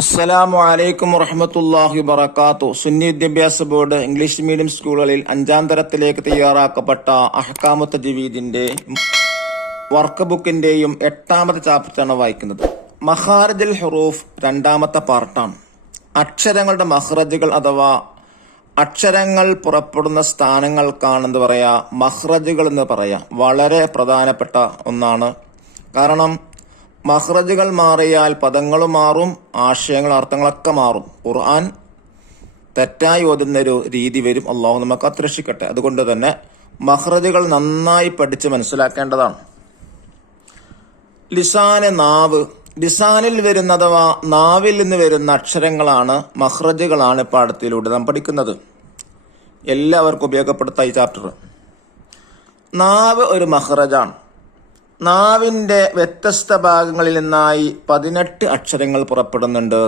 അസ്സലാമു അലൈക്കും വറഹ്മത്തുള്ളാഹി വബറകാത്തു. സുന്നി വിദ്യാഭ്യാസ ബോർഡ് ഇംഗ്ലീഷ് മീഡിയം സ്കൂളുകളിൽ 5ാം തരത്തിലേക്ക് തയ്യാറാക്കപ്പെട്ട അഹ്കാമു തജ്വീദിന്റെ വർക്ക് ബുക്കിന്റെയും 8ാമത്തെ ചാപ്റ്ററാണ് വായിക്കുന്നത്. മഖാരിജുൽ ഹുറൂഫ് 2ാമത്തെ പാർട്ടാണ്. അക്ഷരങ്ങളുടെ മഖ്റജുകൾ അഥവാ അക്ഷരങ്ങൾ പുറപ്പെടുന്ന സ്ഥാനങ്ങൾക്കാണെന്ന് പറയാ, മഖ്റജുകൾ എന്ന് പറയാ. വളരെ പ്രധാനപ്പെട്ട ഒന്നാണ്. കാരണം മഖ്റജുകൾ മാറിയാൽ പദങ്ങളും മാറും, ആശയങ്ങൾ അർത്ഥങ്ങളൊക്കെ മാറും. ഖുർആൻ തെറ്റായി ഓതുന്നൊരു രീതി വരും. അള്ളാഹു നമുക്ക് അത്രക്ഷിക്കട്ടെ. അതുകൊണ്ട് തന്നെ മഖ്റജുകൾ നന്നായി പഠിച്ച് മനസ്സിലാക്കേണ്ടതാണ്. ലിസാന്, നാവ്. ലിസാനിൽ വരുന്ന അഥവാ നാവിൽ നിന്ന് വരുന്ന അക്ഷരങ്ങളാണ് മഖ്റജുകളാണ് പാഠത്തിലൂടെ നാം പഠിക്കുന്നത്. എല്ലാവർക്കും ഉപയോഗപ്പെടുത്ത ഈ ചാപ്റ്റർ. നാവ് ഒരു മഖ്റജാണ്. നാവിന്റെ വ്യത്യസ്ത ഭാഗങ്ങളിൽ നിന്നായി 18 അക്ഷരങ്ങൾ പുറപ്പെടുന്നുണ്ട്.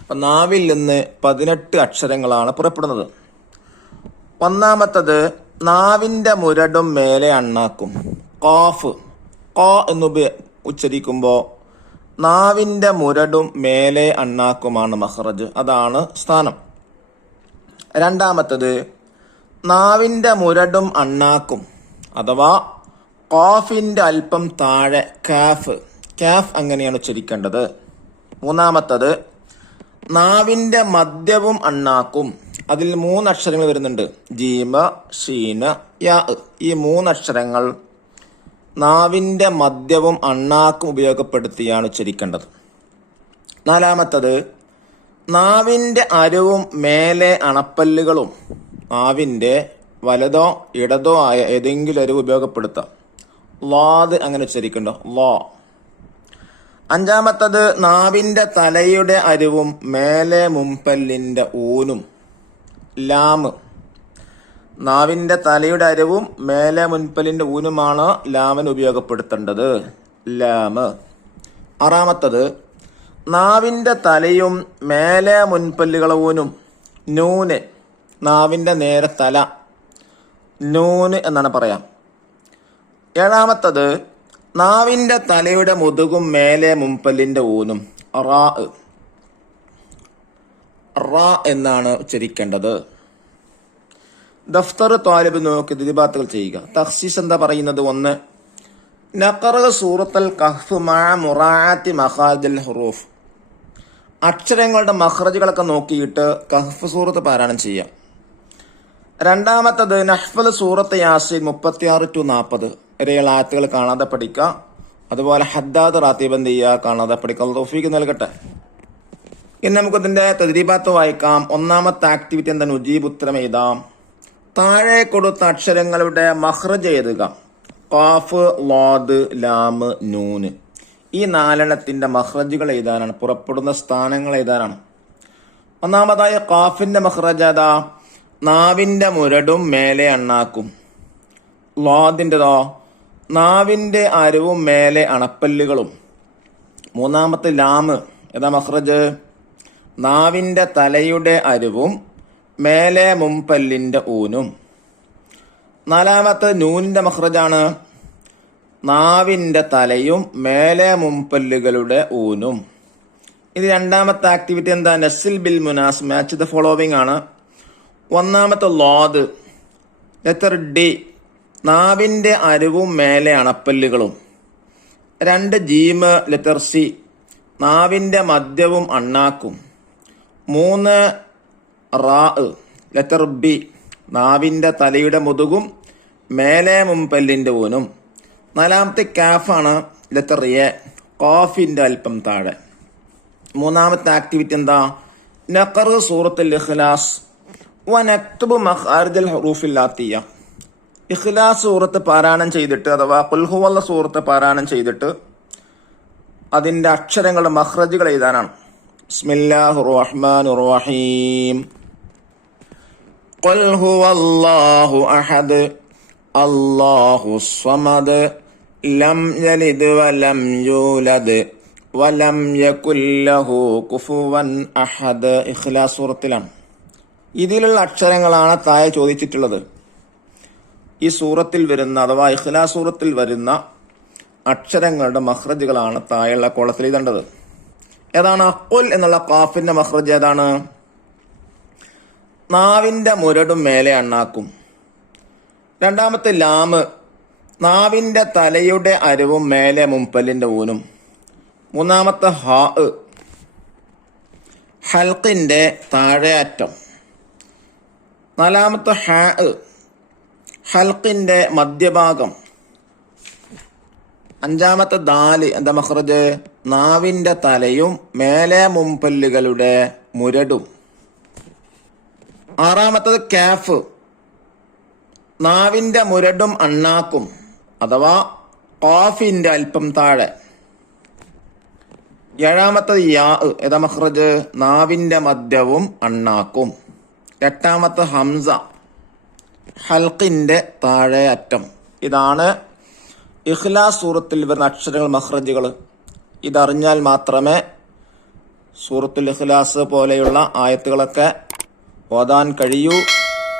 അപ്പൊ നാവിൽ നിന്ന് 18 അക്ഷരങ്ങളാണ് പുറപ്പെടുന്നത്. ഒന്നാമത്തത് നാവിന്റെ മുരടും മേലെ അണ്ണാക്കും. ഖാഫ്, ഖ എന്ന് ഉച്ചരിക്കുമ്പോൾ നാവിന്റെ മുരടും മേലെ അണ്ണാക്കുമാണ് മഖ്റജ്, അതാണ് സ്ഥാനം. രണ്ടാമത്തത് നാവിന്റെ മുരടും അണ്ണാക്കും അഥവാ ഖാഫിന്റെ അല്പം താഴെ കാഫ്, കാഫ് അങ്ങനെയാണ് ഉച്ചരിക്കേണ്ടത്. മൂന്നാമത്തത് നാവിന്റെ മധ്യവും അണ്ണാക്കും. അതിൽ 3 അക്ഷരങ്ങൾ വരുന്നുണ്ട്. ജീമ, ഷീന, യാ. ഈ 3 അക്ഷരങ്ങൾ നാവിന്റെ മധ്യവും അണ്ണാക്കും ഉപയോഗപ്പെടുത്തിയാണ് ഉച്ചരിക്കേണ്ടത്. നാലാമത്തത് നാവിന്റെ അരവും മേലെ അണപ്പല്ലുകളും. നാവിന്റെ വലതോ ഇടതോ ആയ ഏതെങ്കിലും അരിവ് ഉപയോഗപ്പെടുത്താം. ലാദ് അങ്ങനെ ഉച്ചരിക്കണ്ടോ, ലോ. അഞ്ചാമത്തത് നാവിന്റെ തലയുടെ അരിവും മേലെ മുൻപല്ലിന്റെ ഊനും. ലാമ്. നാവിന്റെ തലയുടെ അരിവും മേലെ മുൻപല്ലിന്റെ ഊനുമാണ് ലാമിന് ഉപയോഗപ്പെടുത്തേണ്ടത്. ലാമ്. ആറാമത്തത് നാവിന്റെ തലയും മേലെ മുൻപല്ലുകളെ ഊനും. നൂന്. നാവിന്റെ നേരെ തല, നൂന് എന്നാണ് പറയാം. ഏഴാമത്തത് നാവിന്റെ തലയുടെ മുതുകും മേലെ മുൻപല്ലിന്റെ ഊനും. റാ, റാ എന്നാണ് ഉച്ചരിക്കേണ്ടത്. ദഫ്തർ ത്വാലിബ് നോക്കി ദിബാത്തുകൾ ചെയ്യുക. തഖ്സീസ് എന്താ പറയുന്നത്? 1. നഖറ സൂറത്തുൽ കഹ്ഫ് മഅ മുറാഅത്തി മഖാരിജുൽ ഹുറൂഫ്. അക്ഷരങ്ങളുടെ മഖ്റജുകളൊക്കെ നോക്കിയിട്ട് കഹ്ഫ് സൂറത്ത് പാരായണം ചെയ്യാം. രണ്ടാമത്തത് നഹ്ഫൽ സൂറത്ത് യാസീൻ 36-40 വരെയുള്ള ആയത്തുകൾ കാണാതെ പഠിക്കുക. അതുപോലെ ഹദ്ദാദ് റാത്തീബ് എന്ത് ചെയ്യുക, കാണാതെ പഠിക്കുക. തൗഫീഖ് നൽകട്ടെ. ഇനി നമുക്ക് ഇതിന്റെ തദ്രീബാത്ത് വായിക്കാം. ഒന്നാമത്തെ ആക്ടിവിറ്റി എന്താണ്? ഉജീബ്, ഉത്തരം എഴുതാം. താഴെ കൊടുത്ത അക്ഷരങ്ങളുടെ മഖ്റജ് എഴുതുക. ഖാഫ്, ലാദ്, ലാമ്, നൂന്. ഈ 4 മഖ്റജുകൾ എഴുതാനാണ്, പുറപ്പെടുന്ന സ്ഥാനങ്ങൾ എഴുതാനാണ്. ഒന്നാമതായി ഖാഫിന്റെ മഖ്റജ് ഏതാ? നാവിന്റെ മുരടും മേലെ അണ്ണാക്കും. ലാദിന്റെതോ? നാവിന്റെ അരവും മേലെ അണപ്പല്ലുകളും. മൂന്നാമത്തെ ലാമ് ഏതാ മഖ്റജ്? നാവിന്റെ തലയുടെ അരവും മേലെ മുൻപല്ലിന്റെ ഊനും. നാലാമത്തെ നൂനിന്റെ മഖ്റജാണ് നാവിന്റെ തലയും മേലെ മുൻപല്ലുകളുടെ ഊനും. ഇത് രണ്ടാമത്തെ ആക്ടിവിറ്റി എന്താ? നസിൽ ബിൽ മുനാസ്, മാച്ച് ദ ഫോളോവിംഗ് ആണ്. ഒന്നാമത്തെ ലാദ്, ലെറ്റർ ഡി, നാവിന്റെ അരവും മേലെ അണപ്പല്ലുകളും. 2 ജീമ്, ലെറ്റർ സി, നാവിന്റെ മധ്യവും അണ്ണാക്കും. 3 റാ, ലെറ്റർ ബി, നാവിന്റെ തലയുടെ മുതുകും മേലെ മുൻപല്ലിന്റെ ഊനും. 4 കാഫാണ്, ലെറ്റർ എ, ഖാഫിന്റെ അല്പം താഴെ. മൂന്നാമത്തെ ആക്ടിവിറ്റി എന്താ? നഖർ സൂറത്തുൽ ഇഖ്ലാസ് വനക്തുബു മഖാരിജുൽ ഹുറൂഫിൽ ആത്തിയ. ഇഖ്ലാസ് സൂറത്ത് പാരായണം ചെയ്തിട്ട് അഥവാ ഖുൽ ഹുവല്ല സൂറത്ത് പാരായണം ചെയ്തിട്ട് അതിന്റെ അക്ഷരങ്ങളുടെ മഖ്റജുകൾ എഴുതാനാണ്. ബിസ്മില്ലാഹിർ റഹ്മാനിർ റഹീം. ഖുൽ ഹുവല്ലാഹു അഹദ് അല്ലാഹുസ് സ്വമദ് ലം യലിദ് വലം യൂലദ് വലം യകുൽ ലഹു കുഫുവൻ അഹദ്. ഇഖ്ലാസ് സൂറത്തിലാണ്. ഇതിലുള്ള അക്ഷരങ്ങളാണ് താഴെ ചോദിച്ചിട്ടുള്ളത്. ഈ സൂറത്തിൽ വരുന്ന അഥവാ ഇഖ്ലാസ് സൂറത്തിൽ വരുന്ന അക്ഷരങ്ങളുടെ മഖ്റജുകളാണ് താഴെയുള്ള കോളത്തിൽ എഴുതേണ്ടത്. ഏതാണ്? ഖുൽ എന്നുള്ള ഖാഫിന്റെ മഖ്റജ് ഏതാണ്? നാവിന്റെ മുരടും മേലെ അണ്ണാക്കും. രണ്ടാമത്തെ ലാമ് നാവിന്റെ തലയുടെ അരവും മേലെ മുമ്പല്ലിന്റെ ഊനും. മൂന്നാമത്തെ ഹാ ഹൽക്കിന്റെ താഴെ അറ്റം. നാലാമത്തെ ഹാ ഹൽക്കിന്റെ മധ്യഭാഗം. അഞ്ചാമത്തെ ദാല് എന്താ മഖ്റജ്? നാവിന്റെ തലയും മേലെ മുമ്പല്ലുകളുടെ മുരടും. ആറാമത്തത് കാഫ് നാവിന്റെ മുരടും അണ്ണാക്കും അഥവാ ഖാഫിന്റെ അല്പം താഴെ. ഏഴാമത്തത് യാ ഏതാ മഖ്റജ്? നാവിന്റെ മധ്യവും അണ്ണാക്കും. എട്ടാമത്തെ ഹംസ ഹൽക്കിന്റെ താഴെ അറ്റം. ഇതാണ് ഇഖ്ലാസ് സൂറത്തിൽ വരുന്ന അക്ഷരങ്ങൾ, മഖ്റജുകൾ. ഇതറിഞ്ഞാൽ മാത്രമേ സൂറത്തുൽ ഇഖ്ലാസ് പോലെയുള്ള ആയത്തുകളൊക്കെ ഓതാൻ കഴിയൂ,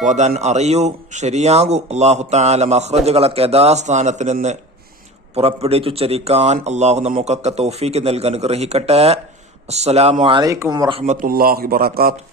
ഓതാൻ അറിയൂ, ശരിയാകൂ. അല്ലാഹു തആല മഖ്റജുകളൊക്കെ യഥാസ്ഥാനത്ത് നിന്ന് പുറപ്പെടുവിച്ചുച്ചരിക്കാൻ അള്ളാഹു നമുക്കൊക്കെ തൗഫീക്ക് നൽകി അനുഗ്രഹിക്കട്ടെ. അസ്സലാമു അലൈക്കും വറഹ്മത്തുള്ളാഹി വബറകാതുഹു.